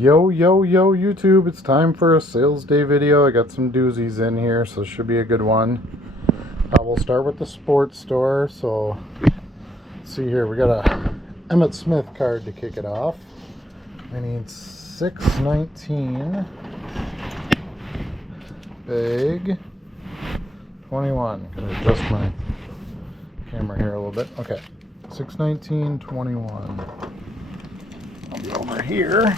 Yo YouTube, it's time for a sales day video. I got some doozies in here, so this should be a good one. We'll start with the sports store. So let's see here, we got a Emmitt Smith card to kick it off. I need 619 big 21. Gonna adjust my camera here a little bit. Okay, 619.21. I'll be over here.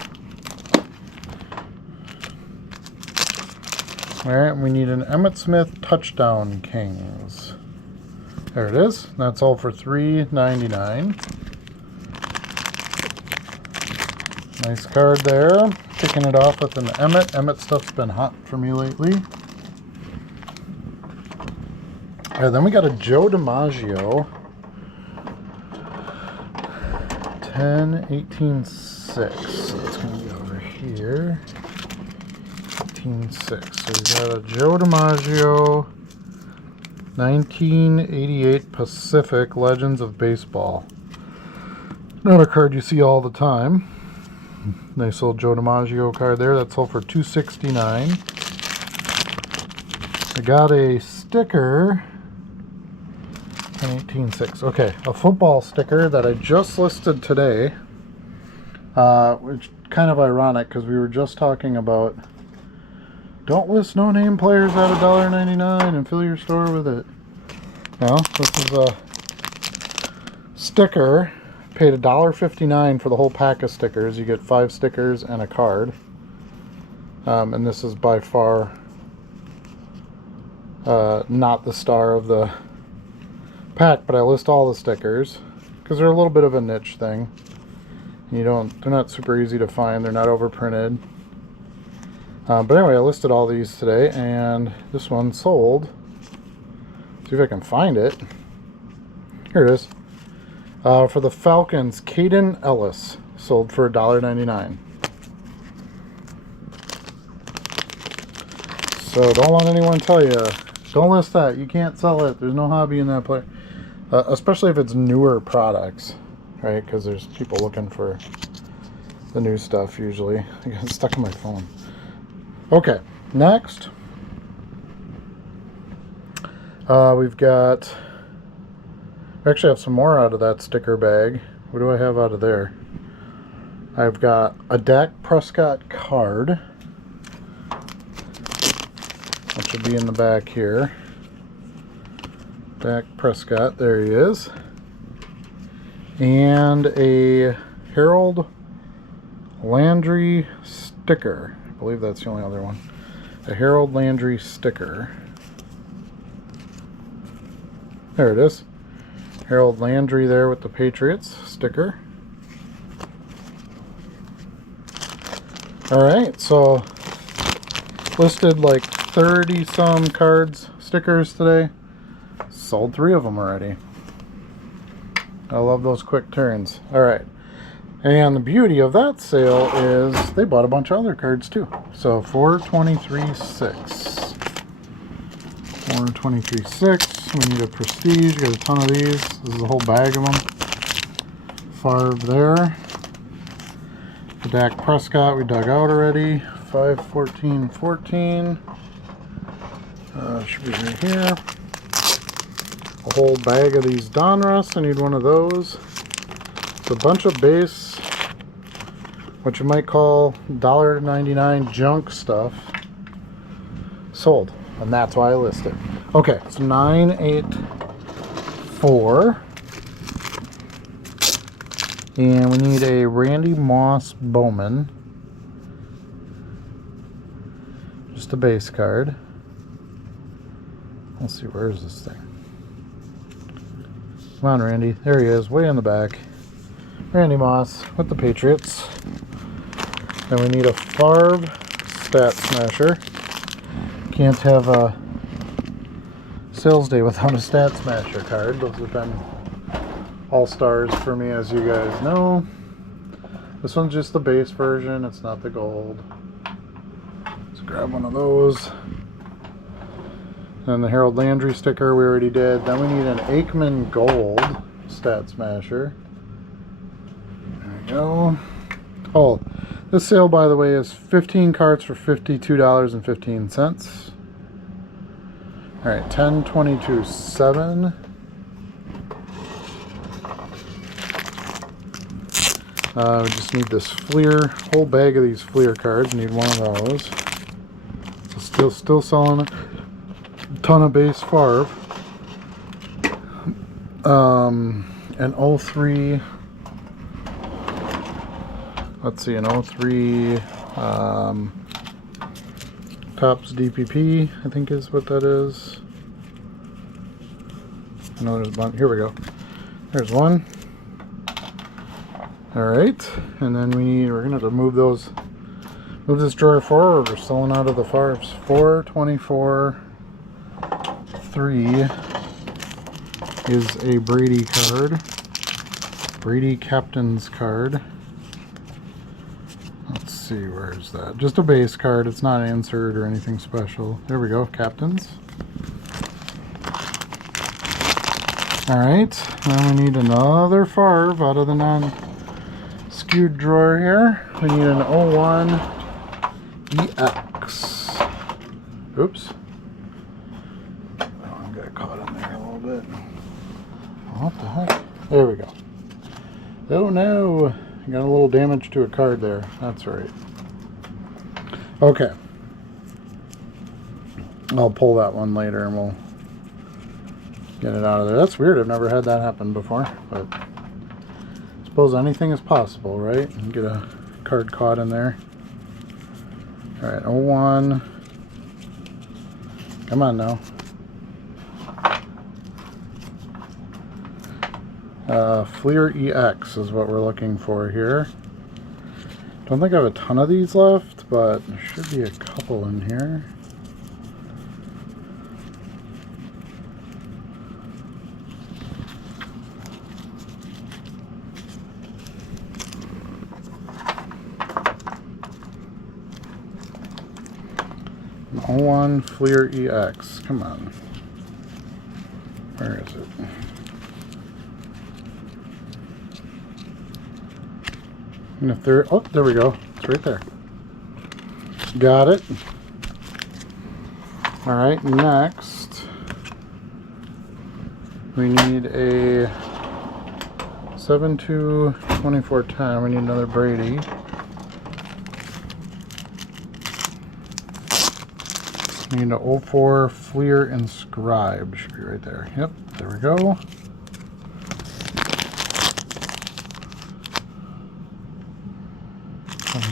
Alright, we need an Emmitt Smith Touchdown Kings. There it is. That's all for $3.99. Nice card there. Kicking it off with an Emmitt. Emmitt stuff's been hot for me lately. Alright, then we got a Joe DiMaggio. 10-18-6. So it's going to be over here. 18-6. So we got a Joe DiMaggio 1988 Pacific Legends of Baseball. Not a card you see all the time. Nice little Joe DiMaggio card there. That sold for $269. I got a sticker. 18.6. Okay, a football sticker that I just listed today, which kind of ironic because we were just talking about don't list no-name players at $1.99 and fill your store with it. Well, this is a sticker. Paid $1.59 for the whole pack of stickers. You get 5 stickers and a card, and this is by far not the star of the pack, but I list all the stickers because they're a little bit of a niche thing. They're not super easy to find. They're not overprinted. But anyway, I listed all these today, and this one sold. See if I can find it. Here it is. For the Falcons, Caden Ellis sold for $1.99. So don't let anyone tell you, don't list that. You can't sell it. There's no hobby in that player. Especially if it's newer products, right? Because there's people looking for the new stuff usually. I got stuck in my phone. Okay, next. We've got... I actually have some more out of that sticker bag. What do I have out of there? I've got a Dak Prescott card, which will be in the back here. Dak Prescott, there he is. And a Harold Landry sticker. I believe that's the only other one. A Harold Landry sticker. There it is. Harold Landry there with the Patriots sticker. Alright, so listed like 30 some cards, stickers today. Sold 3 of them already. I love those quick turns. Alright. And the beauty of that sale is they bought a bunch of other cards too. So 423.6. 423.6. We need a Prestige. Got a ton of these. This is a whole bag of them. Favre there. The Dak Prescott we dug out already. 514.14. Should be right here. A whole bag of these Donruss. I need one of those. It's a bunch of base, what you might call $1.99 junk stuff, sold, and that's why I listed. Okay, so 984, and we need a Randy Moss Bowman, just a base card. Let's see, where is this thing? Come on, Randy. There he is, way in the back. Randy Moss with the Patriots. Then we need a Favre Stat Smasher. Can't have a sales day without a Stat Smasher card. Those have been all-stars for me, as you guys know. This one's just the base version. It's not the gold. Let's grab one of those. And the Harold Landry sticker we already did. Then we need an Aikman Gold Stat Smasher. There we go. Oh, This sale, by the way, is 15 cards for $52.15. All right, 10, 22, 7. We just need this Fleer, whole bag of these Fleer cards. Need one of those. So still selling a ton of base Favre. An 03. Let's see, an 03 Topps DPP, I think is what that is. I know there's a bunch. Here we go. There's one. All right, and then we're gonna have to move this drawer forward. We're selling out of the Favres. 424 3 is a Brady card. Brady Captain's card. Let's see, where is that? Just a base card. It's not an insert or anything special. There we go, Captain's. All right, then we need another Favre out of the non-skewed drawer here. We need an 01 EX. Oops. Oh, I got caught in there a little bit. What the heck? There we go. Oh no, I got a little damage to a card there. That's right. Okay. I'll pull that one later and we'll get it out of there. That's weird. I've never had that happen before, but I suppose anything is possible, right? You get a card caught in there. All right, 01. Come on now. Fleer EX is what we're looking for here. Don't think I have a ton of these left, but there should be a couple in here. An 01 Fleer EX. Come on. Where is it? And if there, oh, there we go. It's right there. Got it. All right, next we need a 7/2/24/10. We need another Brady. We need an 04 Fleer Inscribed. Should be right there. Yep, there we go.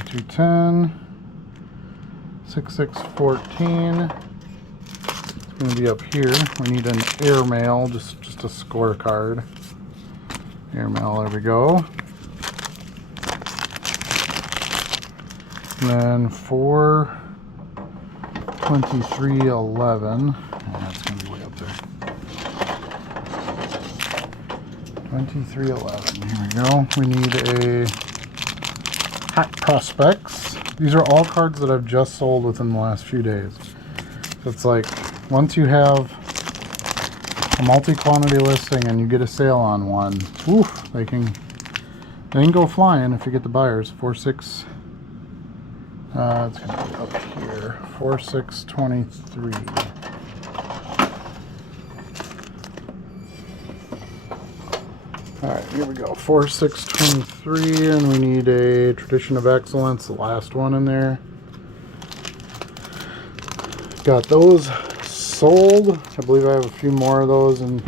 Two 10, 6614. It's going to be up here. We need an airmail, just a scorecard. Airmail, there we go. And then 4/23/11. That's going to be way up there. 23/11. Here we go. We need a Hot Prospects. These are all cards that I've just sold within the last few days. So it's like once you have a multi-quantity listing and you get a sale on one, oof, they can go flying if you get the buyers. 4/6. It's gonna be up here. 4/6/23. All right, here we go. 4/6/23, and we need a Tradition of Excellence, the last one in there. Got those sold. I believe I have a few more of those in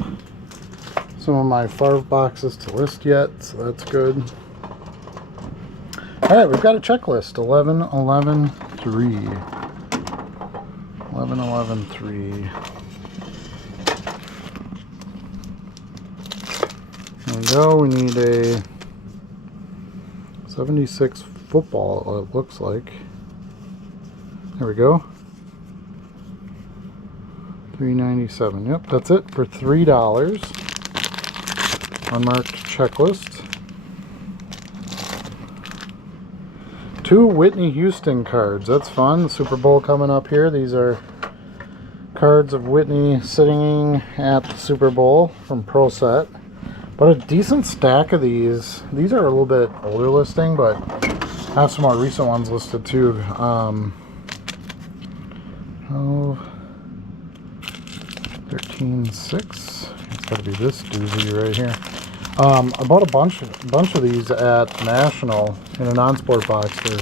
some of my Favre boxes to list yet, so that's good. All right, we've got a checklist. 11/11/3. 11/11/3. There we go. We need a 76 football, it looks like. There we go. $3.97. Yep, that's it for $3. Unmarked checklist. 2 Whitney Houston cards. That's fun. The Super Bowl coming up here. These are cards of Whitney sitting at the Super Bowl from Pro Set. But a decent stack of these. These are a little bit older listing, but I have some more recent ones listed too. 13.6. It's got to be this doozy right here. I bought a bunch of these at National in a non-sport box for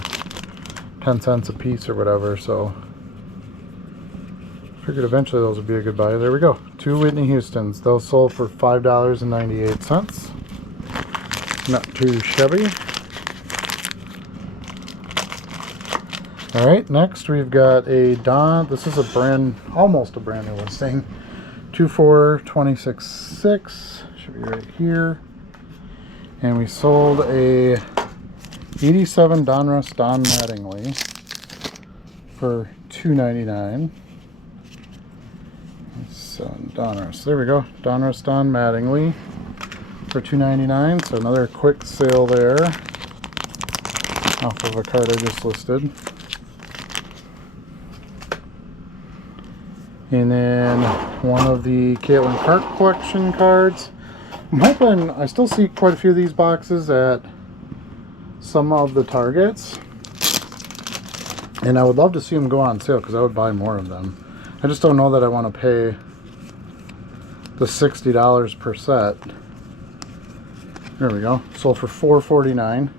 10 cents a piece or whatever. So figured eventually those would be a good buy. There we go. 2 Whitney Houstons. Those sold for $5.98. Not too shabby. Alright, next we've got a Don. This is almost a brand new listing. 2426.6. Should be right here. And we sold a 87 Donruss Don Mattingly for $2.99. Donruss. There we go. Donruss Don Mattingly for $2.99. So another quick sale there off of a card I just listed. And then one of the Caitlin Clark collection cards. I'm hoping, I still see quite a few of these boxes at some of the Targets. And I would love to see them go on sale because I would buy more of them. I just don't know that I want to pay the $60 per set. There we go. Sold for $4.49.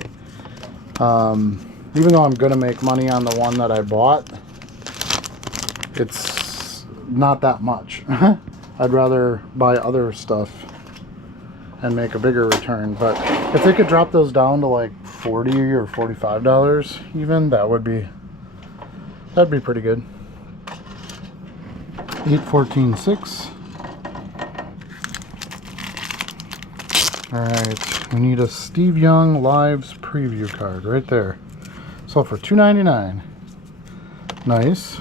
Even though I'm going to make money on the one that I bought, it's not that much. I'd rather buy other stuff and make a bigger return. But if they could drop those down to like $40 or $45 even, that'd be pretty good. 814.6. Alright, we need a Steve Young Lives preview card right there. Sold for $2.99. Nice.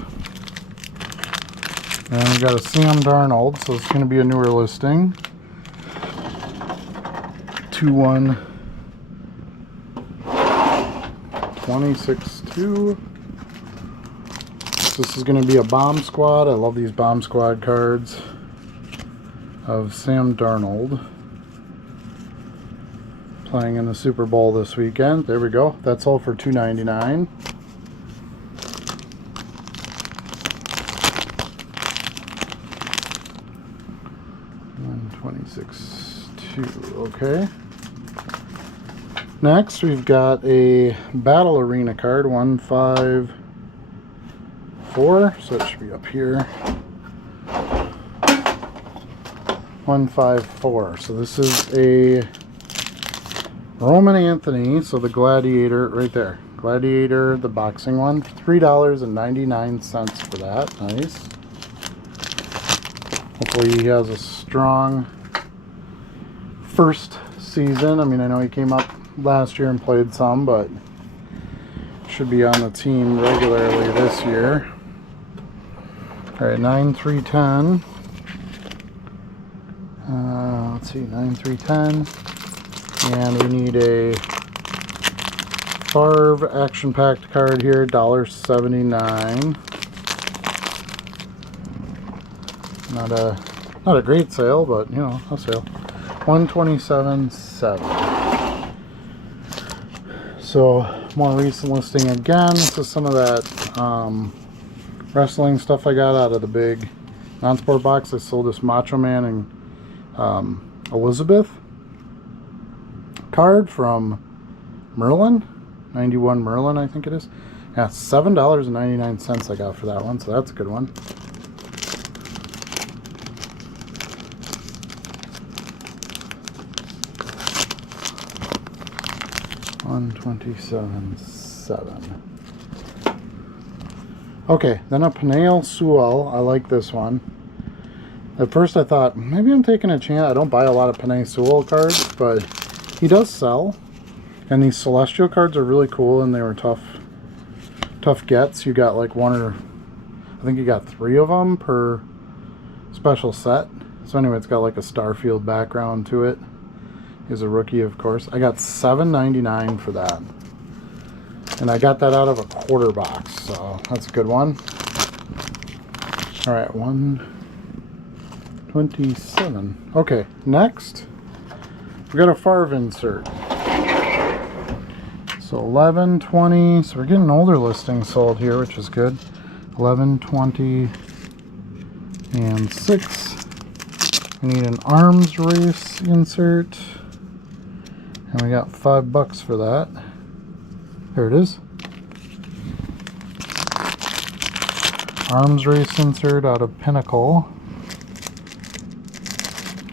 And we got a Sam Darnold, so it's going to be a newer listing. 2/1/26/2. This is going to be a bomb squad. I love these bomb squad cards of Sam Darnold playing in the Super Bowl this weekend. There we go. That's all for $2.99. Okay. Next, we've got a Battle Arena card, 154. So it should be up here. 154. So this is a Roman Anthony. So the Gladiator right there. Gladiator, the boxing one. $3.99 for that. Nice. Hopefully he has a strong first season. I mean, I know he came up last year and played some, but should be on the team regularly this year. Alright, 9/3/10. Let's see, 9/3/10. And we need a Favre action-packed card here, $1.79. Not a great sale, but you know, a sale. 127.7. So more recent listing again. This is some of that wrestling stuff I got out of the big non-sport box. I sold this Macho Man and Elizabeth card from Merlin, 91 Merlin, I think it is. Yeah, $7.99 I got for that one, so that's a good one. $127.7. Okay, then a Penal Sewell. I like this one. At first I thought, maybe I'm taking a chance. I don't buy a lot of Penal Sewell cards, but he does sell. And these Celestial cards are really cool, and they were tough gets. You got like I think you got 3 of them per special set. So anyway, it's got like a Starfield background to it. He's a rookie, of course. I got $7.99 for that. And I got that out of a quarter box, so that's a good one. Alright, 127. Okay, next, we got a Favre insert. So 11, 20, so we're getting older listings sold here, which is good. 11, 20, and 6. We need an arms race insert. And we got $5 for that. There it is. Arms race insert out of Pinnacle.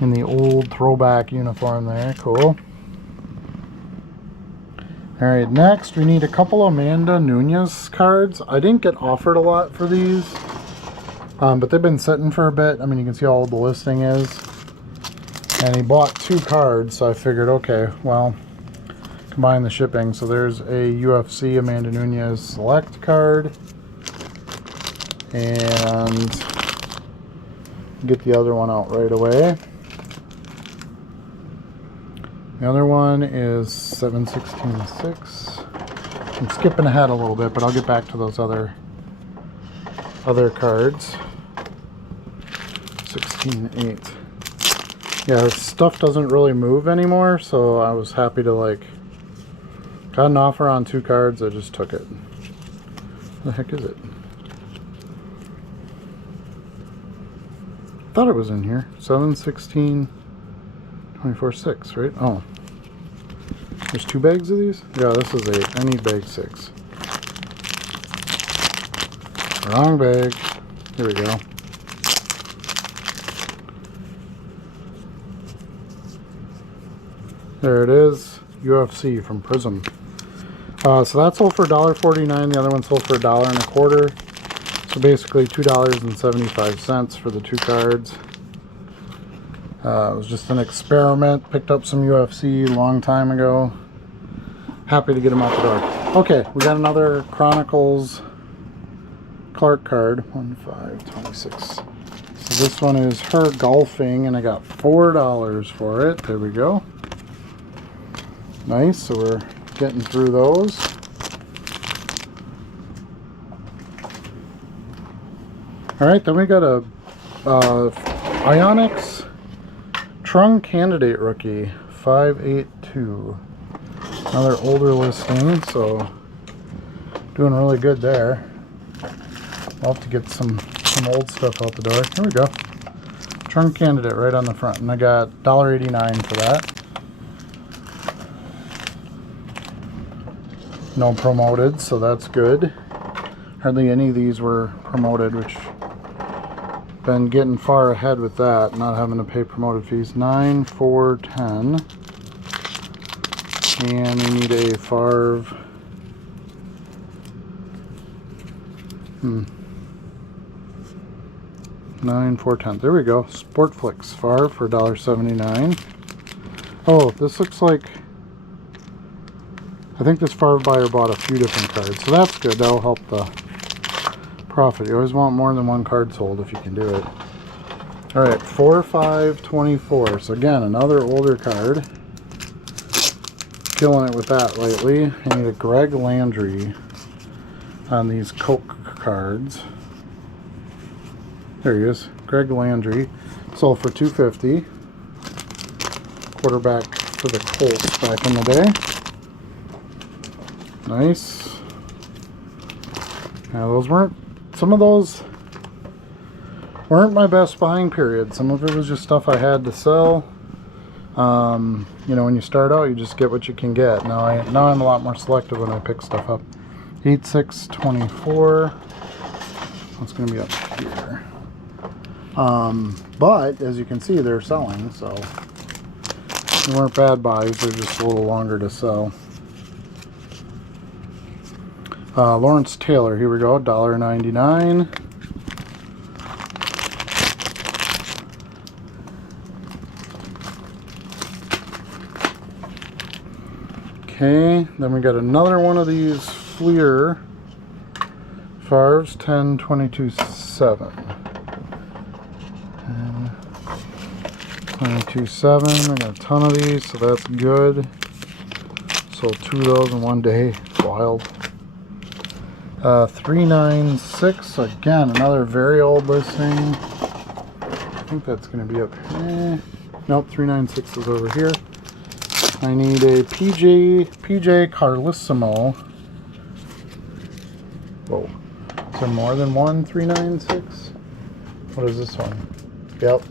In the old throwback uniform there. Cool. Alright, next we need a couple Amanda Nunez cards. I didn't get offered a lot for these. But they've been sitting for a bit. I mean, you can see how old the listing is. And he bought 2 cards, so I figured, okay, well, combine the shipping. So there's a UFC Amanda Nunez Select card. And get the other one out right away. The other one is 7/16/6. I'm skipping ahead a little bit, but I'll get back to those other cards. 16/8. Yeah, stuff doesn't really move anymore, so I was happy to got an offer on 2 cards. I just took it. What the heck is it? I thought it was in here. 7/16/24/6, right? Oh. There's 2 bags of these? Yeah, this is 8. I need bag 6. Wrong bag. Here we go. There it is. UFC from Prism. So that sold for $1.49. The other one sold for $1.25. So basically $2.75 for the 2 cards. It was just an experiment. Picked up some UFC a long time ago. Happy to get them out the door. Okay, we got another Chronicles Clark card. 1/5/26. So this one is her golfing, and I got $4 for it. There we go. Nice. So we're getting through those. All right, then we got a Ionics Trung Candidate Rookie 582. Another older listing, so doing really good there. I'll have to get some old stuff out the door. Here we go. Trung Candidate right on the front, and I got $1.89 for that. No promoted, so that's good. Hardly any of these were promoted, which been getting far ahead with that, not having to pay promoted fees. 9, 4, 10. And we need a Favre. 9, 4, 10. There we go. Sportflix Favre for $1.79. Oh, this looks like, I think this Favre buyer bought a few different cards, so that's good. That'll help the profit. You always want more than 1 card sold if you can do it. All right, 4/5/24. So again, another older card. Killing it with that lately. I need a Greg Landry on these Coke cards. There he is, Greg Landry. Sold for $2.50. Quarterback for the Colts back in the day. Nice. Now those weren't, some of those weren't my best buying period. Some of it was just stuff I had to sell. You know, when you start out, you just get what you can get. Now I'm a lot more selective when I pick stuff up. 8/6/24. That's going to be up here. But as you can see, they're selling, so they weren't bad buys. They're just a little longer to sell. Lawrence Taylor, here we go, $1.99. Okay, then we got another one of these Fleer Favres, 10/22/7. 22/7, I got a ton of these, so that's good. Sold 2 of those in one day, wild. 396, again, another very old listing. I think that's going to be up here. Nope, 396 is over here. I need a PJ Carlissimo. Whoa. Is there more than one 396? What is this one? Yep.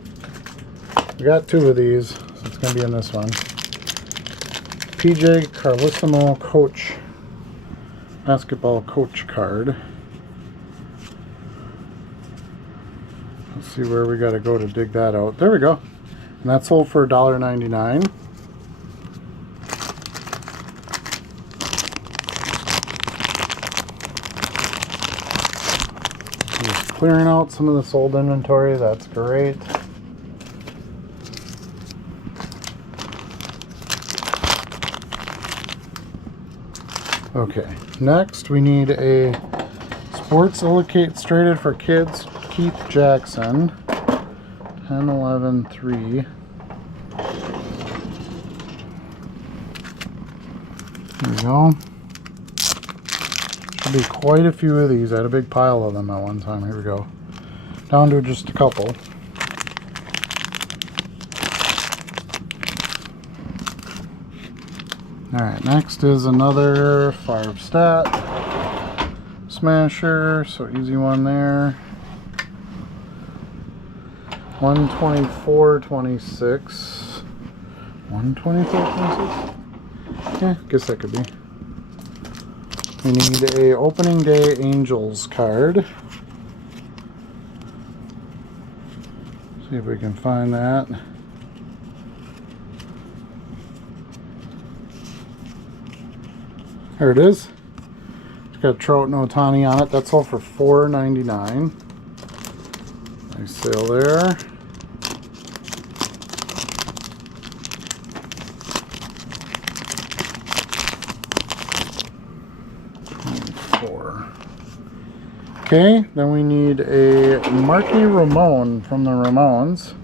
We got two of these, so it's going to be in this one. PJ Carlissimo Coach. Basketball Coach card. Let's see where we got to go to dig that out. There we go. And that sold for $1.99. Just clearing out some of this old inventory. That's great. Okay, next we need a Sports Illustrated for Kids Keith Jackson 10-11-3. There we go. Should be quite a few of these. I had a big pile of them at one time. Here we go. Down to just a couple. Alright, next is another Favre Stat Smasher, so easy one there. 124.26. 124.26? Yeah, guess that could be. We need a Opening Day Angels card. See if we can find that. There it is. It's got Trout and Ohtani on it. That's all for $4.99. Nice sale there. Okay, then we need a Marky Ramone from the Ramones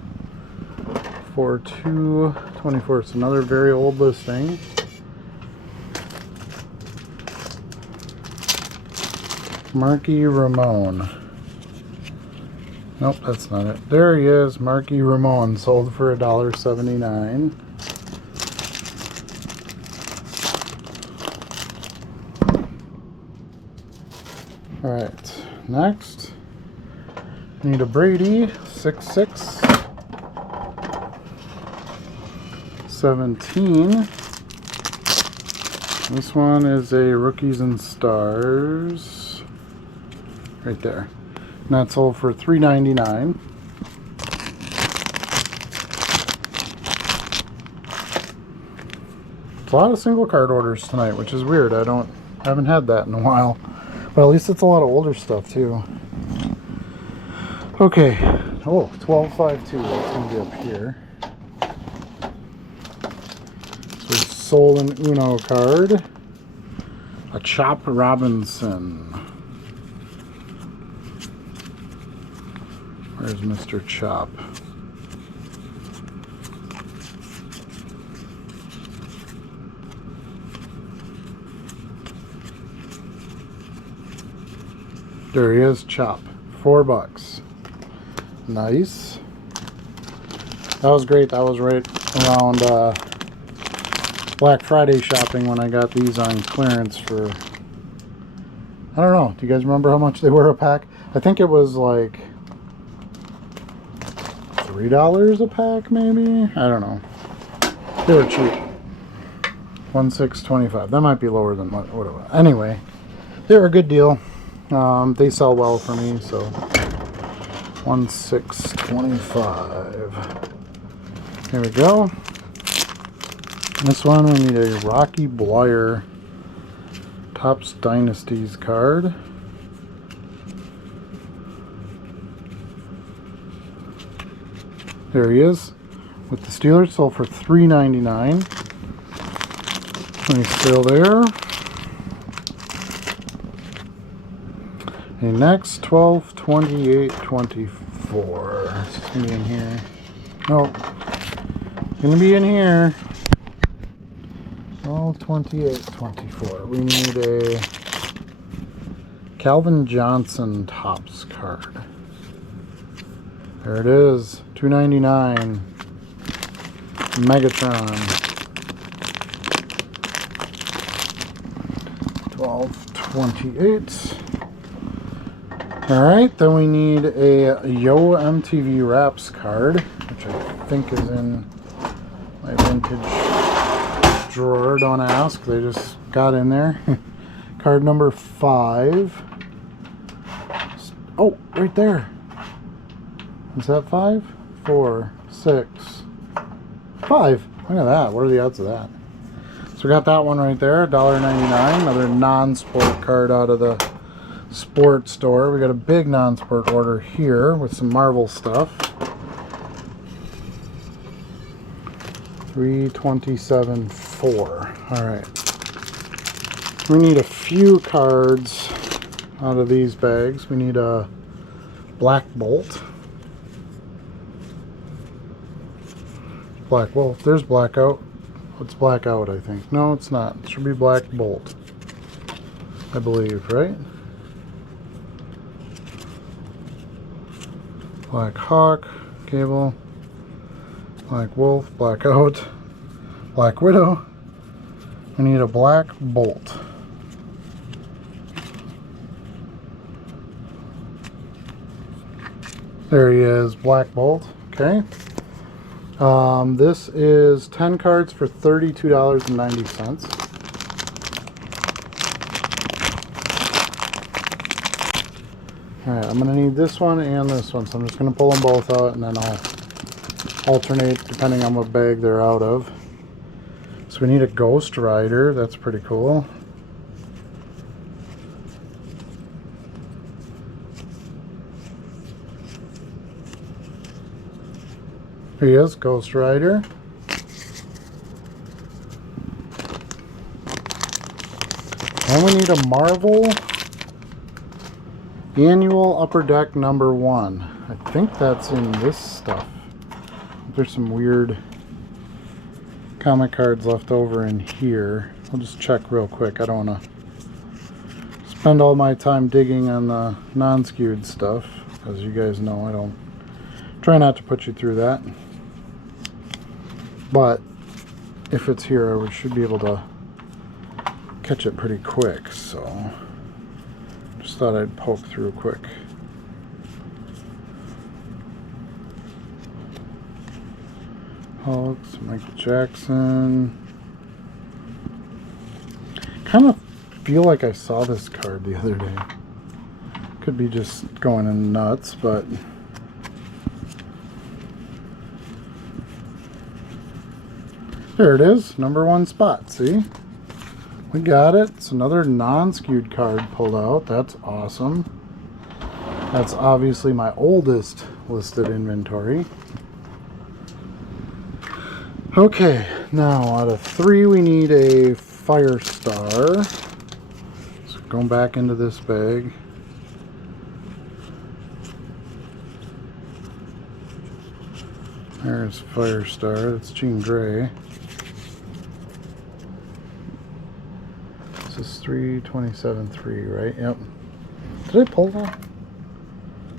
for $2.24. It's another very old listing. Marky Ramone. Nope, that's not it. There he is, Marky Ramone, sold for $1.79. Alright, next, need a Brady 6/6 17. This one is a Rookies and Stars. Right there. And that sold for $3.99. It's a lot of single card orders tonight, which is weird. I haven't had that in a while. But at least it's a lot of older stuff too. Okay. Oh, 12.52. That's gonna be up here. So sold an Uno card. A Chop Robinson. Where's Mr. Chop? There he is, Chop. $4. Nice. That was great. That was right around Black Friday shopping when I got these on clearance for, I don't know. Do you guys remember how much they were a pack? I think it was like $3 a pack, maybe? I don't know. They were cheap. $16.25. That might be lower than what it was. Anyway, they were a good deal. They sell well for me, so $16.25. There we go. This one, we need a Rocky Blyer Topps Dynasties card. There he is, with the Steelers, sold for $3.99. Nice sale there. And next, 12/28/24. It's gonna be in here. Nope. It's gonna be in here. 12/28/24. We need a Calvin Johnson Topps card. There it is. $2.99. Megatron. 12/28. Alright, then we need a Yo MTV Raps card, which I think is in my vintage drawer. Don't ask, they just got in there. Card number 5. Oh, right there. Is that 5? 4, 6, 5. Look at that. What are the odds of that? So we got that one right there, $1.99. Another non-sport card out of the sports store. We got a big non-sport order here with some Marvel stuff. 327.4. All right. We need a few cards out of these bags. We need a Black Bolt. Black Wolf. There's Blackout. It's Blackout, I think. No, it's not. It should be Black Bolt, I believe, right? Black Hawk, Cable, Black Wolf, Blackout, Black Widow. We need a Black Bolt. There he is, Black Bolt. Okay. This is 10 cards for $32.90. Alright, I'm going to need this one and this one, so I'm just going to pull them both out and then I'll alternate depending on what bag they're out of. So we need a Ghost Rider, that's pretty cool. Here he is, Ghost Rider. And we need a Marvel Annual Upper Deck number 1. I think that's in this stuff. There's some weird comic cards left over in here. I'll just check real quick. I don't want to spend all my time digging on the non-skewed stuff. As you guys know, I don't try not to put you through that. But if it's here, I should be able to catch it pretty quick. So just thought I'd poke through quick. Hulks, Michael Jackson. Kind of feel like I saw this card the other day. Could be just going in nuts, but there it is, number 1 spot. See? We got it. It's another non-skewed card pulled out. That's awesome. That's obviously my oldest listed inventory. Okay, now out of 3 we need a Firestar. So going back into this bag. There's Firestar. That's Jean Grey. This is 327.3, right? Yep. Did I pull that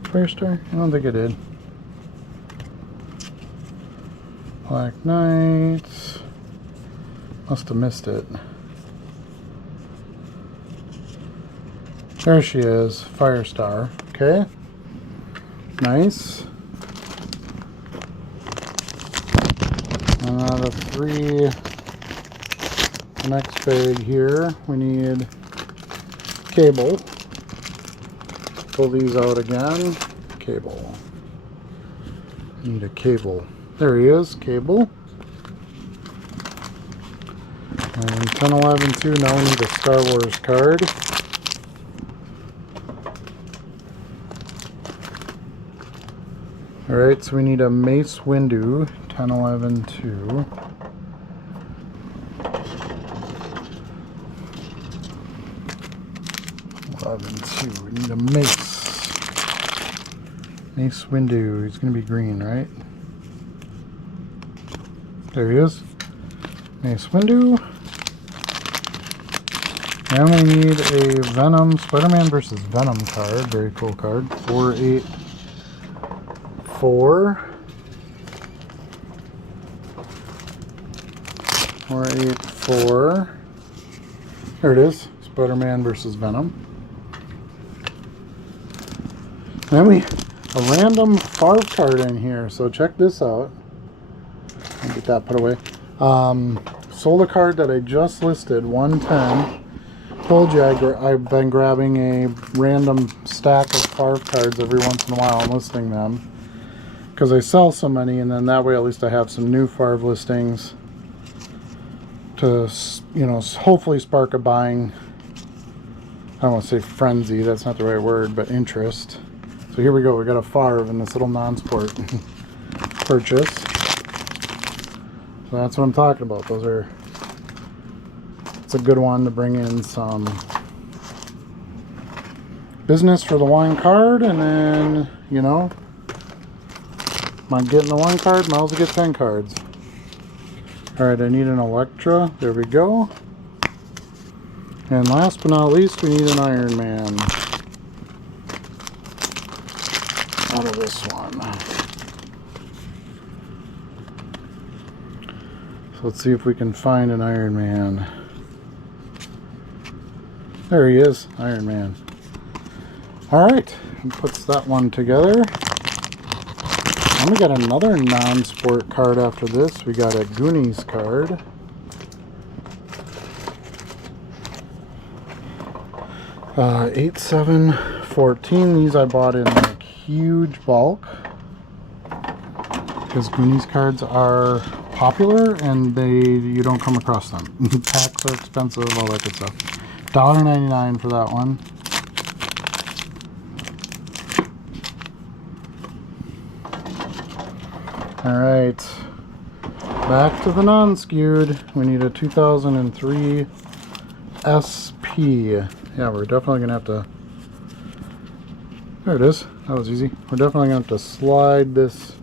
Firestar? I don't think I did. Black Knight. Must have missed it. There she is, Firestar. Okay. Nice. And out of 3, the next bag here, we need Cable. Pull these out again. Cable. Need a Cable. There he is, Cable. And 10, 11, 2, now we need a Star Wars card. Alright, so we need a Mace Windu, 10, 11, 2. We need a Mace Windu. He's going to be green, right? There he is. Mace Windu. And we need a Venom, Spider-Man versus Venom card. Very cool card. 484. 484. There it is. Spider-Man versus Venom. Then a random Favre card in here. So check this out. I'll get that put away. Sold a card that I just listed, 110. Told you I've been grabbing a random stack of Favre cards every once in a while and listing them. Because I sell so many, and then that way at least I have some new Favre listings to, you know, hopefully spark a buying, I don't want to say frenzy, that's not the right word, but interest. So here we go, we got a Favre in this little non-sport purchase. So that's what I'm talking about. It's a good one to bring in some business for the one card, and then, you know, I'm getting the one card, might as well get 10 cards. Alright, I need an Electra. There we go. And last but not least, we need an Iron Man. Out of this one. So let's see if we can find an Iron Man. There he is, Iron Man. Alright, puts that one together. And we got another non-sport card after this. We got a Goonies card. Uh, 8/7/14. These I bought in like huge bulk because Goonies cards are popular and you don't come across them. Packs are expensive, all that good stuff. $1.99 for that one. Alright, back to the non-skewed. We need a 2003 SP. Yeah, we're definitely going to have to... There it is. That was easy. We're definitely going to have to slide this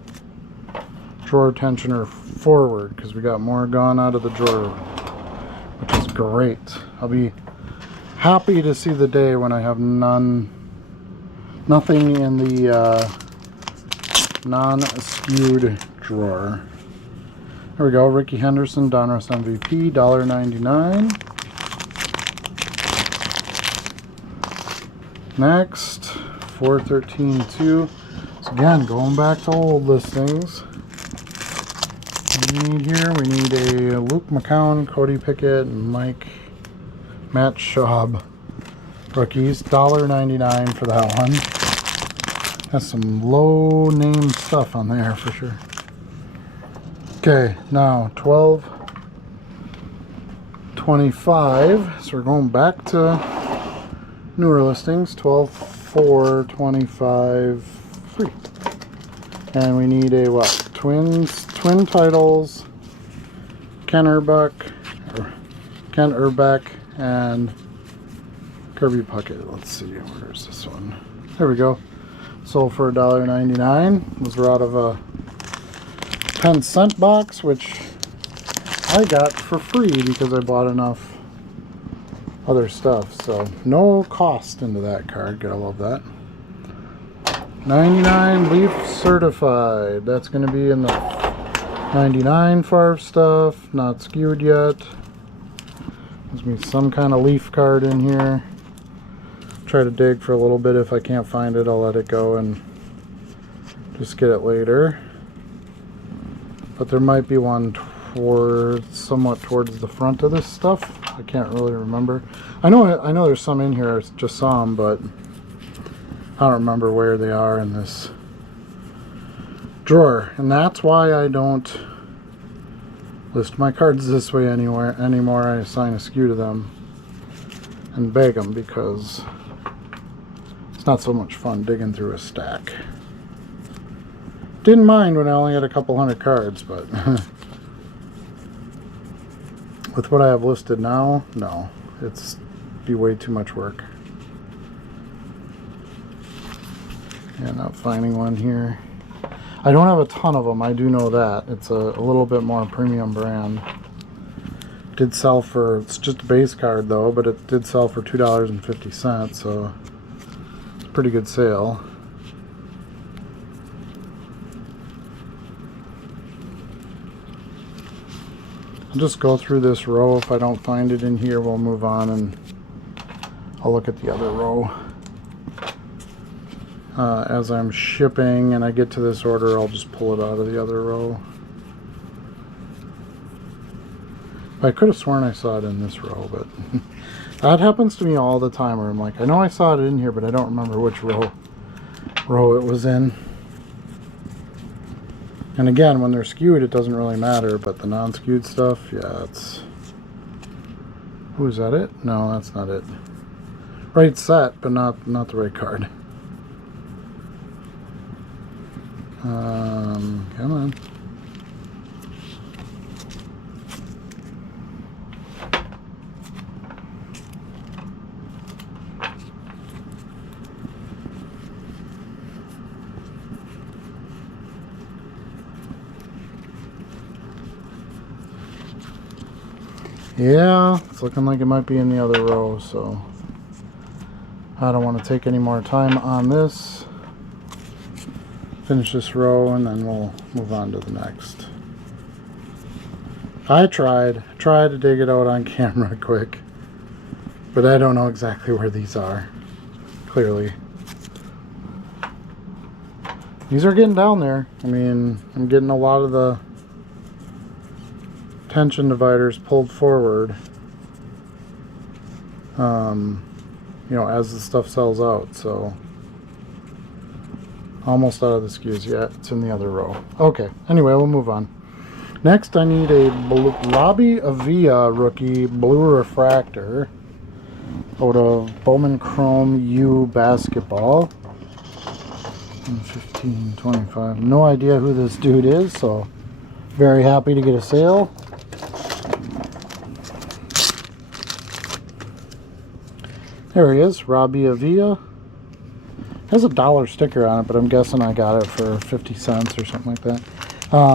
drawer tensioner forward because we got more gone out of the drawer, which is great. I'll be happy to see the day when I have nothing in the non-skewed drawer. There we go. Ricky Henderson, Donruss MVP, $1.99. Next, 4/13/2. So again, going back to old listings. What do we need here? We need a Luke McCown, Cody Pickett, and Matt Schaub rookies. $1.99 for that one. Has some low name stuff on there for sure. Okay, now 12/25. So we're going back to newer listings. 12/4/25/3. And we need a what? Twin titles. Ken Urbeck and Kirby Puckett. Let's see, where's this one? There we go. Sold for $1.99. Those were out of a 10-cent box, which I got for free because I bought enough other stuff. So no cost into that card. Gotta love that. 99 Leaf Certified. That's going to be in the 99 Favre stuff. Not skewed yet. There's me some kind of Leaf card in here. Try to dig for a little bit. If I can't find it, I'll let it go and just get it later. But there might be one somewhat towards the front of this stuff. I can't really remember. I know there's some in here. I just saw them, but I don't remember where they are in this drawer. And that's why I don't list my cards this way anymore. I assign a skew to them and bag them because it's not so much fun digging through a stack. Didn't mind when I only had a couple hundred cards, but with what I have listed now, no. It's be way too much work. Yeah, not finding one here. I don't have a ton of them, I do know that. It's a little bit more premium brand. Did sell for, it's just a base card though, but it did sell for $2.50, so it's a pretty good sale. I'll just go through this row. If I don't find it in here, we'll move on and I'll look at the other row as I'm shipping, and I get to this order, I'll just pull it out of the other row. I could have sworn I saw it in this row, but that happens to me all the time where I'm like, I know I saw it in here, but I don't remember which row it was in. And again, when they're skewed, it doesn't really matter, but the non-skewed stuff, yeah, it's... Who is that it? No, that's not it. Right set, but not the right card. Come on. Yeah, it's looking like it might be in the other row, so I don't want to take any more time on this. Finish this row and then we'll move on to the next. I tried to dig it out on camera quick, but I don't know exactly where these are, clearly. These are getting down there. I mean, I'm getting a lot of the tension dividers pulled forward, you know, as the stuff sells out, so almost out of the skews yet. It's in the other row. Okay, anyway, we'll move on. Next, I need a Robbie Avila rookie blue refractor out of Bowman Chrome U basketball. 15, 25. No idea who this dude is, so very happy to get a sale. There he is, Robbie Avila. Has a $1 sticker on it, but I'm guessing I got it for 50 cents or something like that.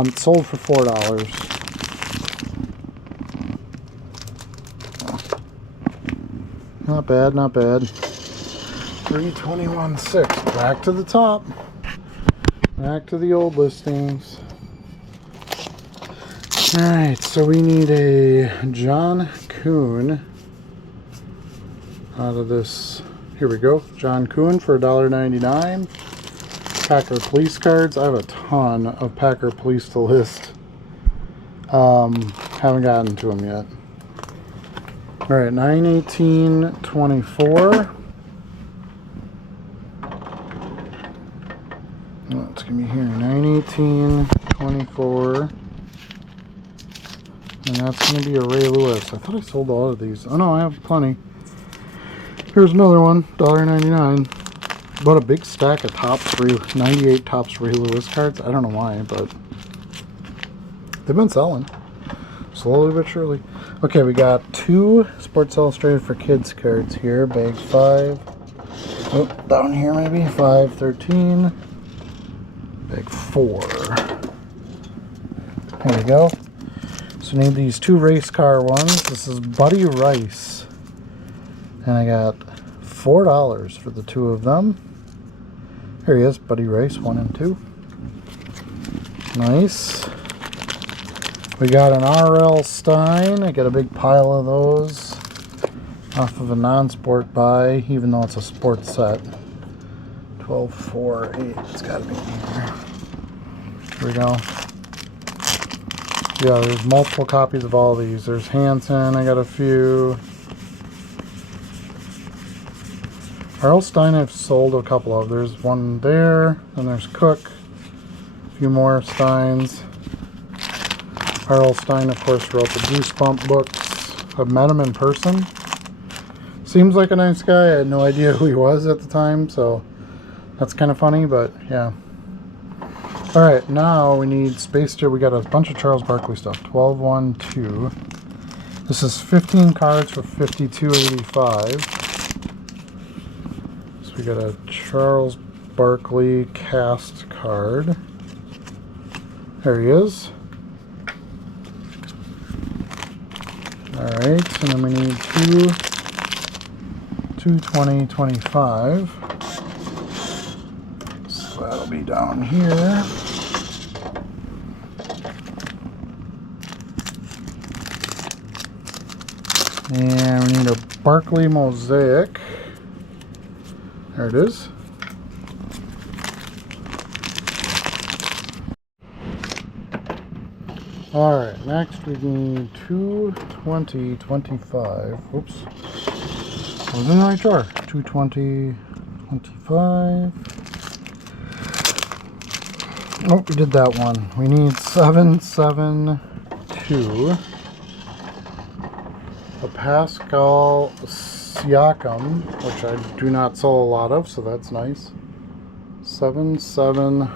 It sold for $4. Not bad, not bad. 321.6. Back to the top. Back to the old listings. Alright, so we need a John Kuhn out of this. Here we go. John Kuhn for $1.99. Packer police cards. I have a ton of Packer police to list. Haven't gotten to them yet. Alright, 9/18/24. What's gonna be here? 9/18/24. And that's gonna be a Ray Lewis. I thought I sold all of these. Oh no, I have plenty. Here's another one, $1.99. Bought a big stack of Topps 98 Topps Ray Lewis cards. I don't know why, but they've been selling slowly but surely. Okay, we got 2 Sports Illustrated for Kids cards here. Bag 5. Oh, down here maybe. 5/13. Bag 4. There we go. So need these 2 race car ones. This is Buddy Rice. And I got $4 for the 2 of them. Here he is, Buddy Rice, 1 and 2. Nice. We got an R.L. Stein. I got a big pile of those off of a non-sport buy, even though it's a sports set. 12/4/8. It's got to be in here. Here we go. Yeah, there's multiple copies of all these. There's Hansen. I got a few. R.L. Stein I've sold a couple of. There's one there, and there's Cook. A few more Steins. R.L. Stein, of course, wrote the Goosebump books. I've met him in person. Seems like a nice guy. I had no idea who he was at the time, so that's kind of funny, but yeah. Alright, now we need Space Jam. We got a bunch of Charles Barkley stuff. 12/1/2. This is 15 cards for $52.85. We got a Charles Barkley cast card. There he is. Alright, and then we need 2/20/25. So that'll be down here. And we need a Barkley Mosaic. There it is. Alright, next we need 22025. Whoops. I was in the right drawer. 22025. Oh, we did that one. We need 772. A Pascal Siakam, which I do not sell a lot of, so that's nice. 77. I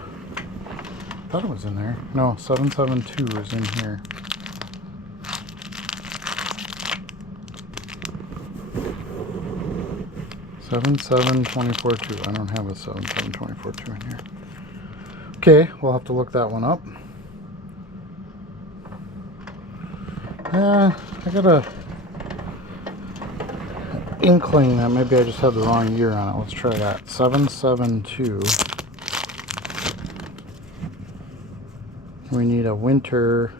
thought it was in there. No, 772 is in here. Seven seven 242. I don't have a 77 242 in here. Okay, we'll have to look that one up. I got a inkling that maybe I just had the wrong year on it. Let's try that. 772. We need a winter.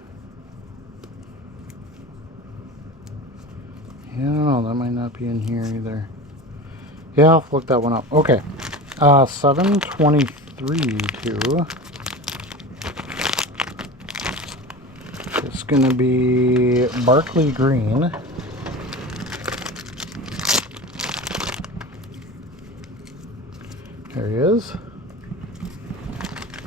Yeah, I don't know. That might not be in here either. Yeah, I'll have to look that one up. Okay. 723-2. It's going to be Barkley Green. There he is.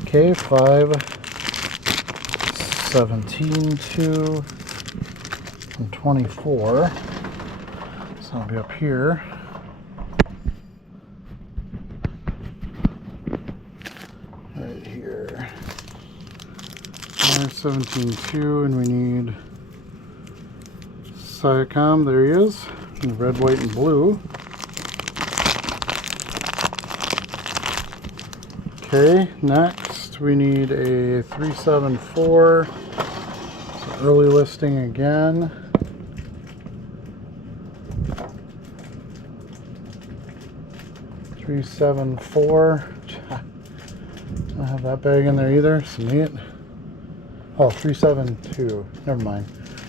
K5-17-2 and 24. So I'll be up here. Right here. 17-2, and we need Siakam. There he is. In red, white, and blue. Okay, next we need a 374. So early listing again. $374. I don't have that bag in there either. So neat. Oh, 372. Never mind.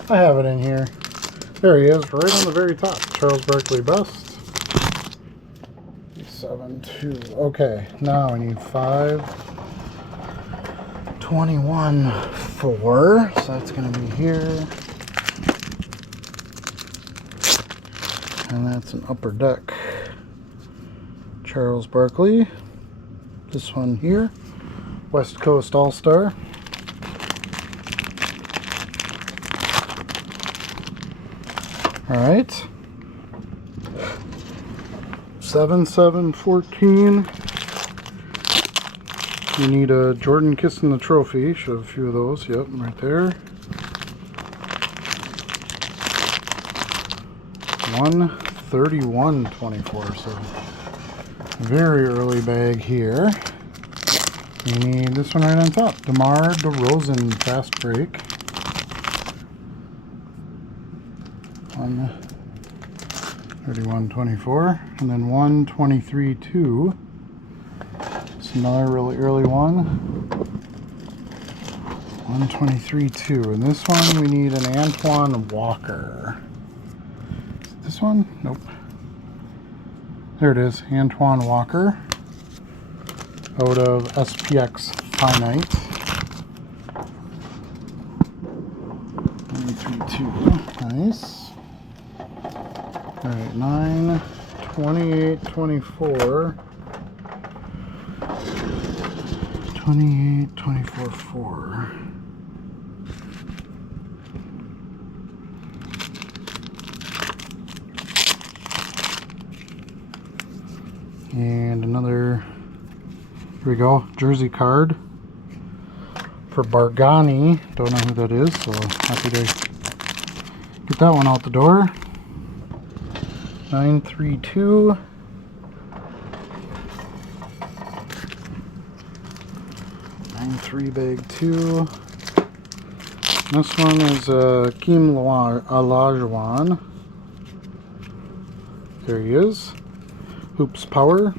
I have it in here. There he is, right on the very top. Charles Barkley bust. 372. Okay, now we need 521-4. So that's going to be here. And that's an upper deck. Charles Barkley. This one here. West Coast All-Star. Alright. 7-7-14. You need a Jordan kissing the trophy. Should have a few of those. Yep, right there. 131-24. So very early bag here. You need this one right on top. DeMar DeRozan fast break. 131-24, and then 123-2. It's another really early one. 123-2, and this one we need an Antoine Walker. Is it this one? Nope. There it is, Antoine Walker, out of SPX Finite. 123-2, nice. Alright, 9-28-24. 28-24-4. And another, here we go, jersey card for Bargani. Don't know who that is, so happy to get that one out the door. 932. 93 bag 2. This one is Hakeem Olajuwon. There he is. Hoops Power.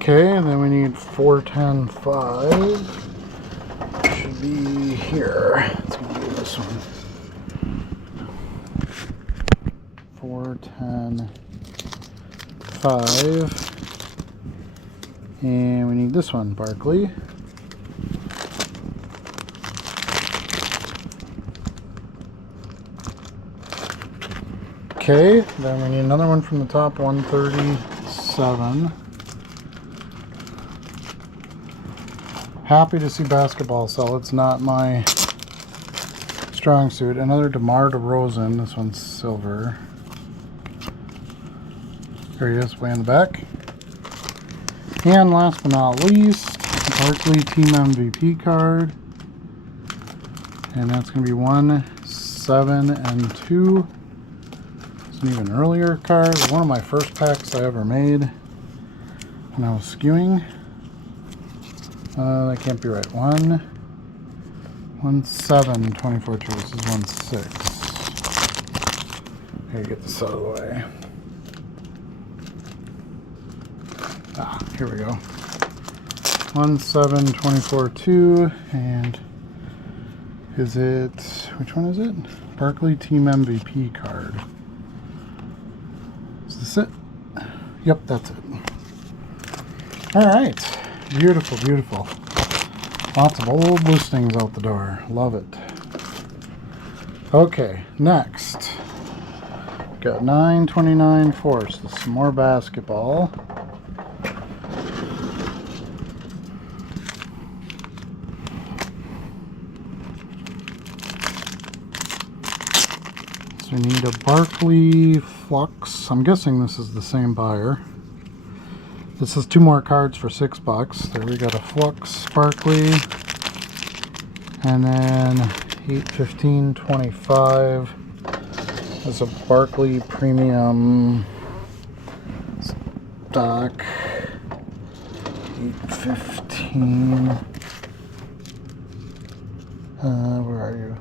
Okay, and then we need 410-5. Should be here. It's going to be this one. 4, 10, 5. And we need this one, Barkley. Okay, then we need another one from the top, 137. Happy to see basketball sell. It's not my strong suit. Another DeMar DeRozan. This one's silver. There he is, way in the back. And last but not least, Barkley Team MVP card. And that's going to be 1, 7, and 2. It's an even earlier card. One of my first packs I ever made when I was skewing. That can't be right. 1, 7, 24, 2. This is 1, 6. Here, get this out of the way. Here we go. 1, 7, 24, 2. And is it, which one is it? Barkley Team MVP card. Is this it? Yep, that's it. Alright. Beautiful, beautiful. Lots of old listings out the door. Love it. Okay, next. Got 929 Force. Some more basketball. So we need a Barkley Flux. I'm guessing this is the same buyer. This is 2 more cards for $6. There we got a Flux Barkley. And then 8, 15, 25. There's a Barkley Premium stock. 8, 15. Where are you?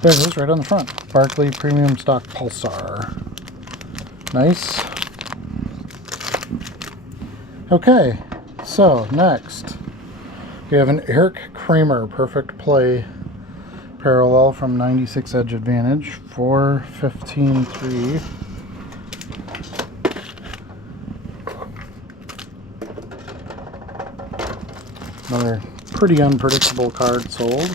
There it is, right on the front. Barkley Premium Stock Pulsar. Nice. Okay, so next we have an Eric Kramer Perfect Play Parallel from 96 Edge Advantage, 415.3. Another pretty unpredictable card sold.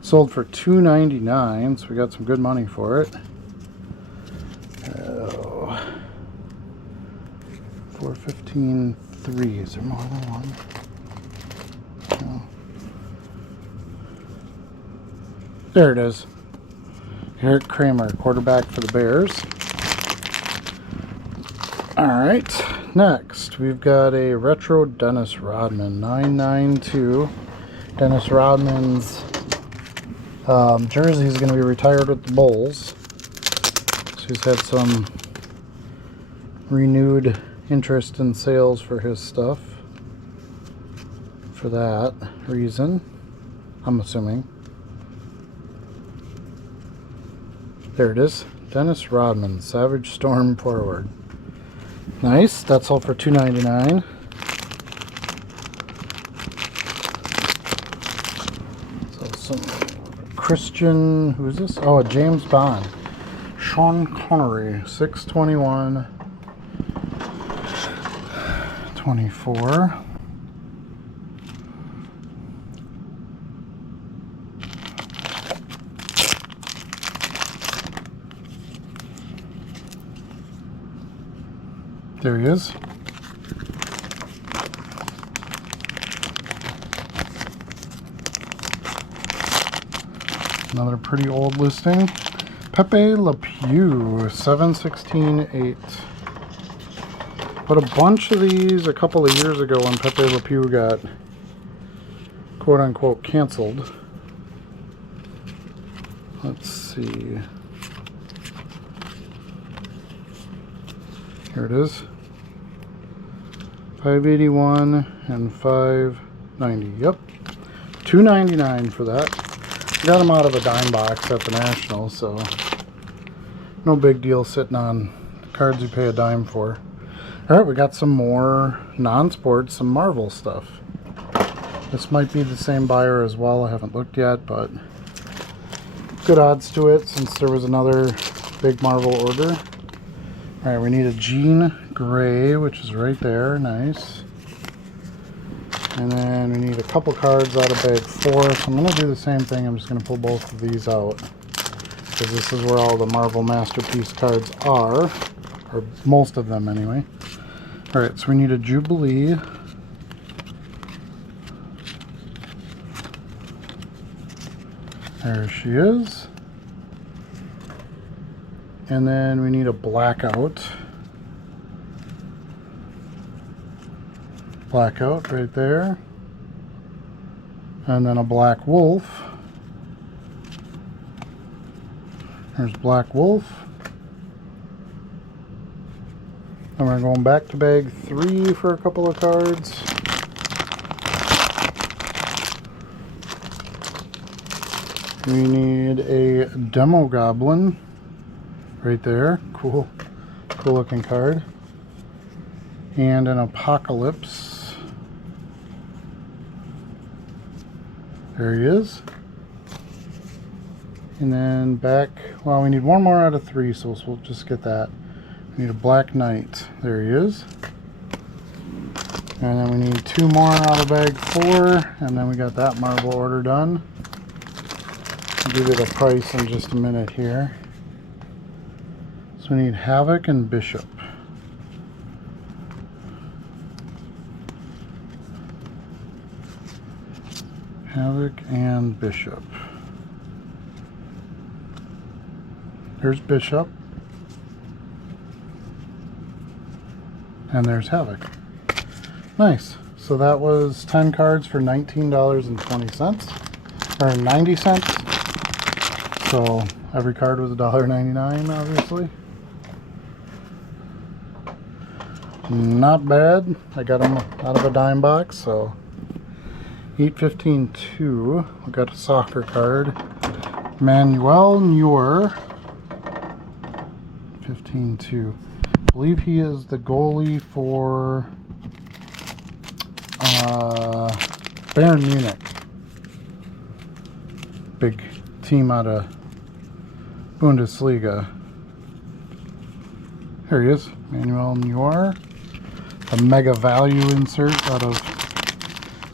Sold for $2.99, so we got some good money for it. 415.3. Is there more than one? No. There it is. Eric Kramer, quarterback for the Bears. Alright, next we've got a retro Dennis Rodman, 992. Dennis Rodman's jersey is going to be retired with the Bulls. So he's had some renewed interest in sales for his stuff. For that reason, I'm assuming. There it is. Dennis Rodman, Savage Storm forward. Nice. That's all for $2.99. So some Christian, who is this? Oh, a James Bond. Sean Connery, 621 24. There he is. Another pretty old listing. Pepe Le Pew, 716.8. But a bunch of these a couple of years ago when Pepe Le Pew got quote-unquote canceled. Let's see. Here it is. 581 and 590. Yep. $2.99 for that. Got them out of a dime box at the National, so no big deal sitting on cards you pay a dime for. Alright, we got some more non-sports, some Marvel stuff. This might be the same buyer as well. I haven't looked yet, but good odds to it since there was another big Marvel order. Alright, we need a Jean Grey, which is right there. Nice. And then we need a couple cards out of bag 4. So I'm going to do the same thing. I'm just going to pull both of these out, because this is where all the Marvel Masterpiece cards are. Or most of them, anyway. Alright, so we need a Jubilee. There she is. And then we need a Blackout. Blackout right there. And then a Black Wolf. There's Black Wolf. And we're going back to bag 3 for a couple of cards. We need a Demo Goblin right there. Cool looking card. And an Apocalypse. There he is. And then back, well, we need one more out of 3, so we'll just get that. We need a Black Knight. There he is. And then we need 2 more out of bag 4, and then we got that Marvel order done. I'll give you the price in just a minute here. So we need Havoc and Bishop. Havoc and Bishop. There's Bishop. And there's Havoc. Nice. So that was 10 cards for $19.20. Or 90 cents. So every card was $1.99, obviously. Not bad. I got them out of a dime box, so 815-2. We got a soccer card. Manuel Neuer. 15-2. I believe he is the goalie for Bayern Munich. Big team out of Bundesliga. Here he is, Manuel Neuer. A mega value insert out of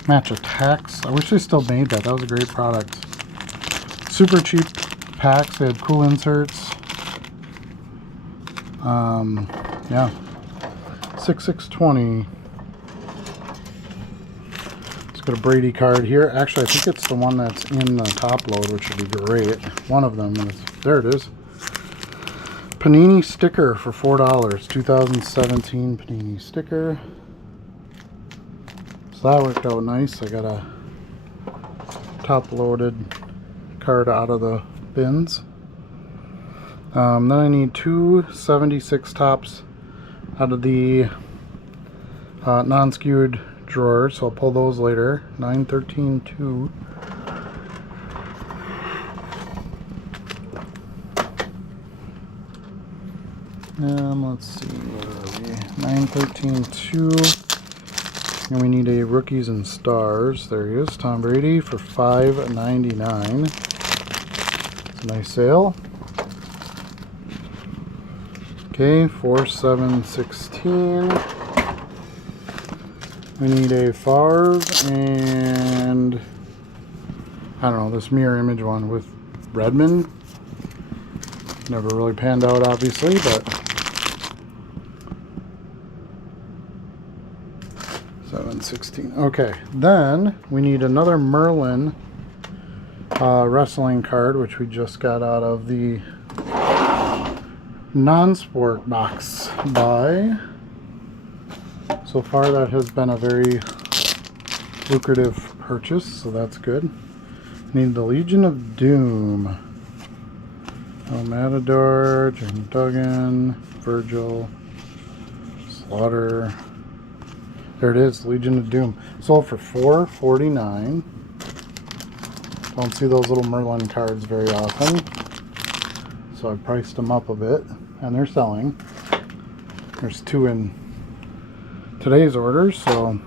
Match Attacks. I wish they still made that. That was a great product. Super cheap packs. They had cool inserts. Yeah. 6620. Let's get a Brady card here. Actually, I think it's the one that's in the top load, which would be great. One of them is, there it is. Panini sticker for $4. 2017 Panini sticker. So that worked out nice. I got a top loaded card out of the bins. Then I need 2 76 tops out of the non-skewed drawers, so I'll pull those later. 913-2. Let's see, where are we? 913-2. And we need a Rookies and Stars. There he is, Tom Brady for $5.99. It's a nice sale. Okay, 4716. We need a Favre and I don't know, this mirror image one with Redmond. Never really panned out, obviously, but 716. Okay, then we need another Merlin wrestling card, which we just got out of the non-sport box buy. So far that has been a very lucrative purchase, so that's good. Need the Legion of Doom. Oh, Matador, Jim Duggan, Virgil, Slaughter. There it is, Legion of Doom. Sold for $4.49. Don't see those little Merlin cards very often, so I priced them up a bit, and they're selling. There's 2 in today's order, so.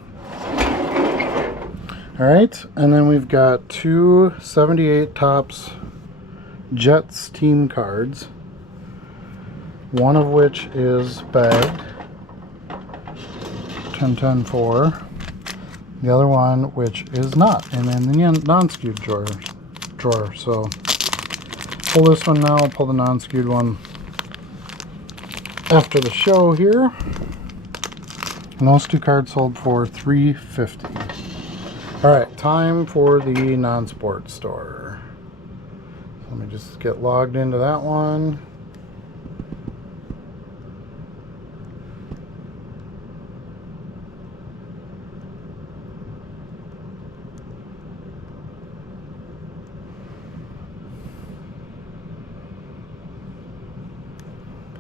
Alright, and then we've got two 78 Topps Jets team cards, one of which is bagged 10-10-4, the other one which is not, and in the non-skewed drawer. So pull this one now, pull the non-skewed one after the show here. And those two cards sold for $3.50. Alright, time for the non-sport store. Let me just get logged into that one.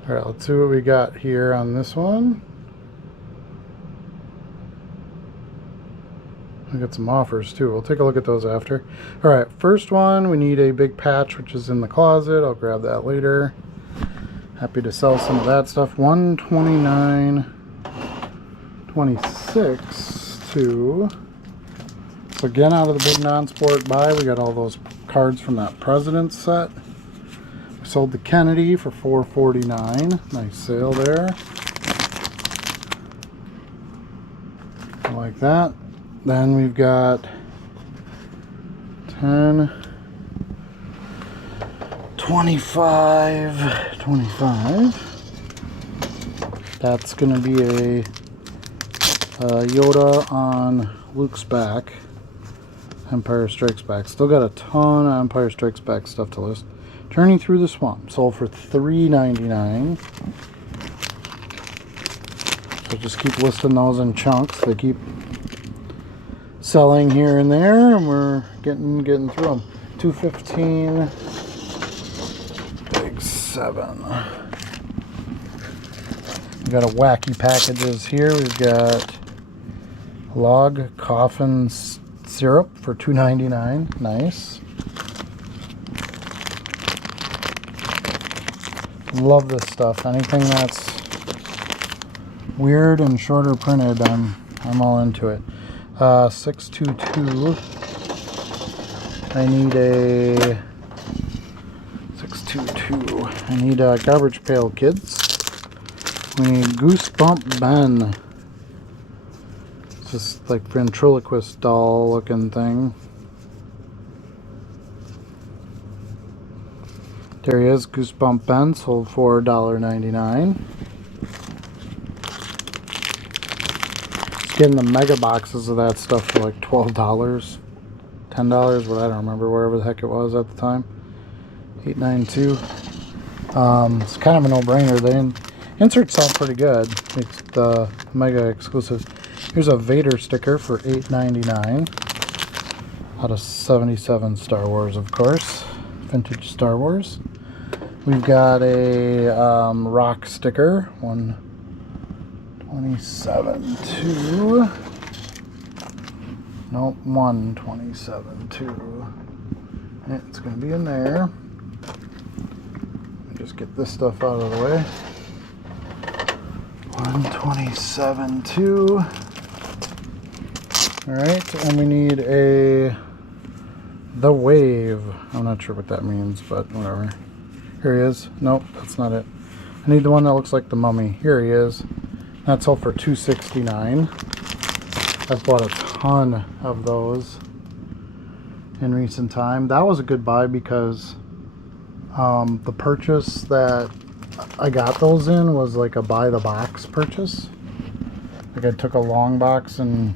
Alright, let's see what we got here on this one. I got some offers too. We'll take a look at those after. Alright, first one, we need a big patch which is in the closet. I'll grab that later. Happy to sell some of that stuff. 129.26 to. So again, out of the big non-sport buy, we got all those cards from that President's set. We sold the Kennedy for $4.49. Nice sale there. I like that. Then we've got 10, 25, 25. That's going to be a Yoda on Luke's back. Empire Strikes Back. Still got a ton of Empire Strikes Back stuff to list. Journey Through the Swamp. Sold for $3.99. So just keep listing those in chunks. They keep selling here and there, and we're getting through them. 215, big 7. We've got a wacky packages here. We've got log coffin syrup for $2.99. Nice. Love this stuff. Anything that's weird and shorter printed, I'm all into it. 622. I need a 622. I need a Garbage Pail Kids. We need Goosebump Ben. It's just like ventriloquist doll looking thing. There he is, Goosebump Ben, sold for $1.99. Getting the mega boxes of that stuff for like $12, $10, but I don't remember, wherever the heck it was at the time. 892. It's kind of a no-brainer. The inserts sound pretty good. It's the mega exclusive. Here's a Vader sticker for $8.99. Out of 77 Star Wars, of course. Vintage Star Wars. We've got a rock sticker. 127.2. Nope, 127.2. It's going to be in there. Let me just get this stuff out of the way. 127.2. Alright, and we need a The Wave. I'm not sure what that means, but whatever. Here he is. Nope, that's not it. I need the one that looks like the Mummy. Here he is. That sold for $2.69. I've bought a ton of those in recent time. That was a good buy because the purchase that I got those in was like a buy the box purchase. Like I took a long box and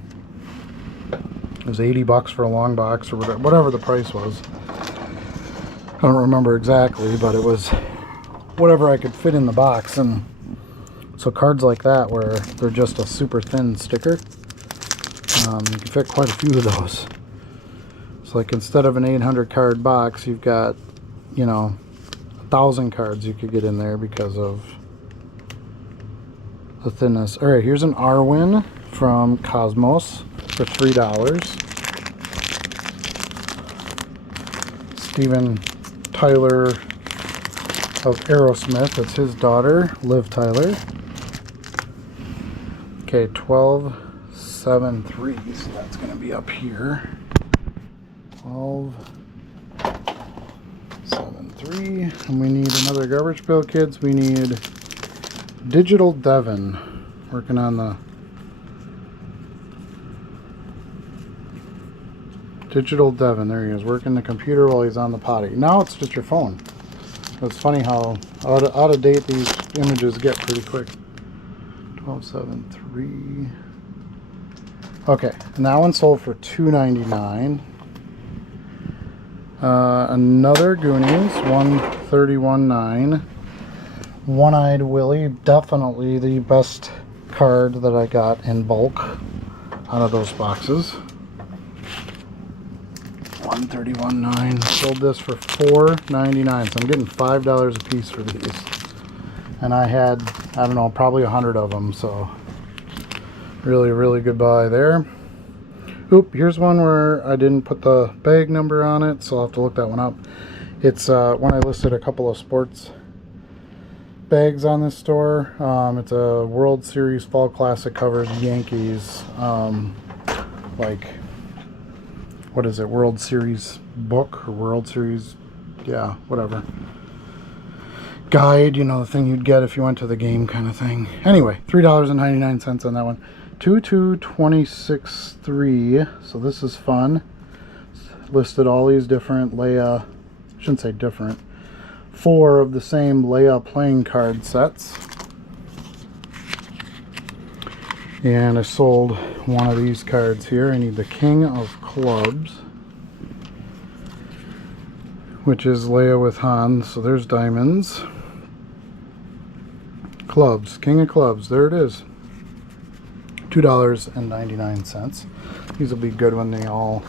it was $80 for a long box or whatever the price was. I don't remember exactly, but it was whatever I could fit in the box. And so cards like that where they're just a super thin sticker, you can fit quite a few of those. So like instead of an 800 card box, you've got, you know, 1,000 cards you could get in there because of the thinness. Alright, here's an Arwen from Cosmos for $3. Steven Tyler of Aerosmith. That's his daughter, Liv Tyler. Okay, 12.7. 1273, so that's going to be up here. 1273, and we need another Garbage Pail Kids. We need Digital Devon, working on the Digital Devon. There he is, working the computer while he's on the potty. Now it's just your phone. It's funny how out of date these images get pretty quick. 1273. Okay, and that one sold for $2.99. Another Goonies, 131.9. One-Eyed Willie, definitely the best card that I got in bulk out of those boxes. 131.9. Sold this for $4.99, so I'm getting $5 a piece for these. And I had, I don't know, probably 100 of them, so really, really good buy there. Oop, here's one where I didn't put the bag number on it, so I'll have to look that one up. It's when I listed a couple of sports bags on this store. It's a World Series Fall Classic covers Yankees, like, what is it, World Series book or World Series, yeah, whatever. Guide, you know, the thing you'd get if you went to the game kind of thing. Anyway, $3.99 on that one. 2226.3, so this is fun. Listed all these different Leia, shouldn't say different, 4 of the same Leia playing card sets. And I sold one of these cards here. I need the King of Clubs, which is Leia with Han, so there's diamonds. Clubs, King of Clubs, there it is. $2.99. These will be good when they all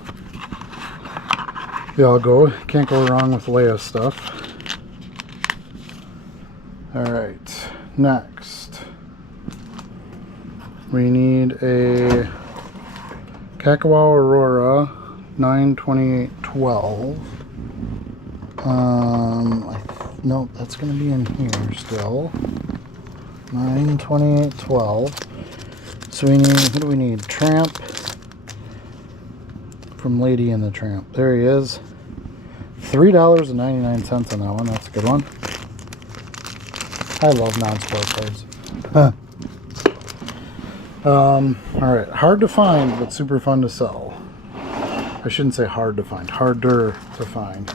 go. Can't go wrong with Leia stuff. Alright, next we need a Kakao Aurora 92812. Nope, that's going to be in here still. 92812. So we need, what do we need? Tramp from Lady and the Tramp. There he is. $3.99 on that one. That's a good one. I love non-sport cards. Alright, hard to find, but super fun to sell. I shouldn't say hard to find, harder to find.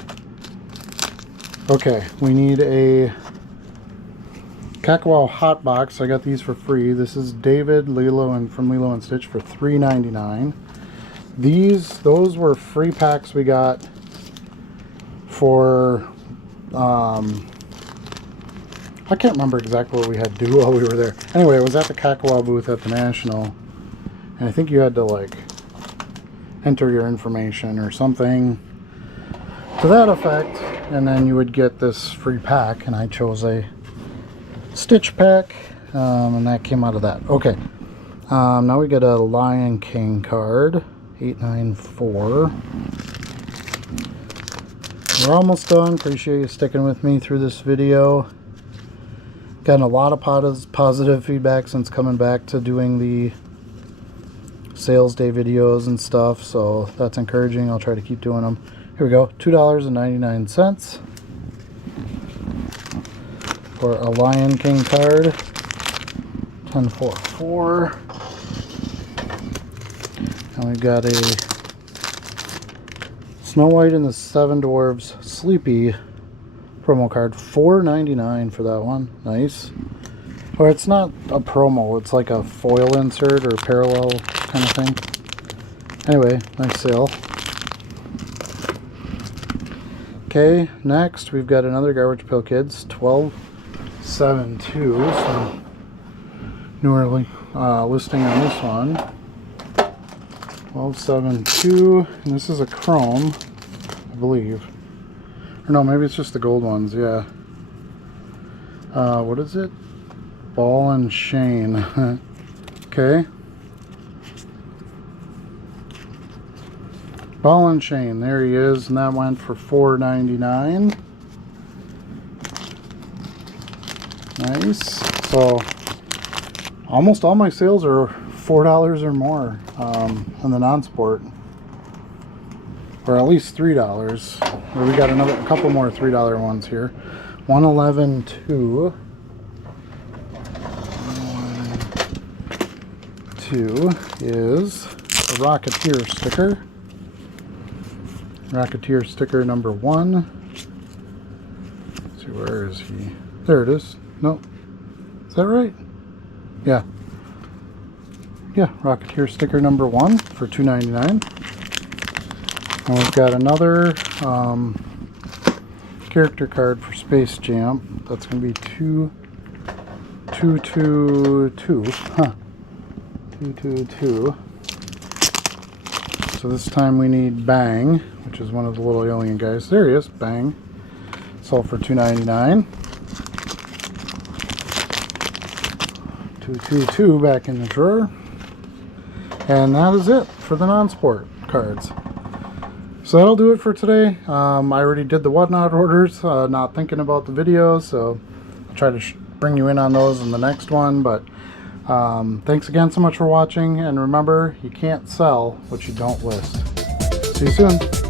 Okay, we need a Kakao Hot Box. I got these for free. This is David, Lilo, and from Lilo and Stitch for $3.99. Those were free packs we got for, I can't remember exactly what we had to do while we were there. Anyway, it was at the Kakao booth at the National, and I think you had to, like, enter your information or something to that effect, and then you would get this free pack, and I chose a Stitch pack, and that came out of that. Okay, now we get a Lion King card, 894. We're almost done. Appreciate you sticking with me through this video. Gotten a lot of positive feedback since coming back to doing the sales day videos and stuff, so that's encouraging. I'll try to keep doing them. Here we go, $2.99 for a Lion King card. 1044. And we've got a Snow White and the Seven Dwarfs Sleepy promo card. $4.99 for that one. Nice. Or it's not a promo, it's like a foil insert or parallel kind of thing. Anyway, nice sale. Okay, next we've got another Garbage Pail Kids, 1272. So newer listing on this one. 1272, and this is a chrome, I believe. Or no, maybe it's just the gold ones, yeah. What is it? Ball and Chain. Okay. Ball and Chain, there he is, and that went for $4.99. Nice. So almost all my sales are $4 or more on the non-sport, or at least $3. Or we got a couple more $3 ones here. 111 2. 2 is a Rocketeer sticker. Rocketeer sticker number 1. Let's see, where is he? There it is. Nope. Is that right? Yeah. Yeah, Rocketeer sticker number 1 for $2.99. And we've got another character card for Space Jam. That's going to be 222. Huh. 222. So this time we need Bang, which is one of the little alien guys. There he is, Bang. Sold for $2.99. 222 back in the drawer. And that is it for the non-sport cards. So that'll do it for today. I already did the whatnot orders, not thinking about the videos, so I'll try to bring you in on those in the next one. But thanks again so much for watching, and remember, you can't sell what you don't list. See you soon.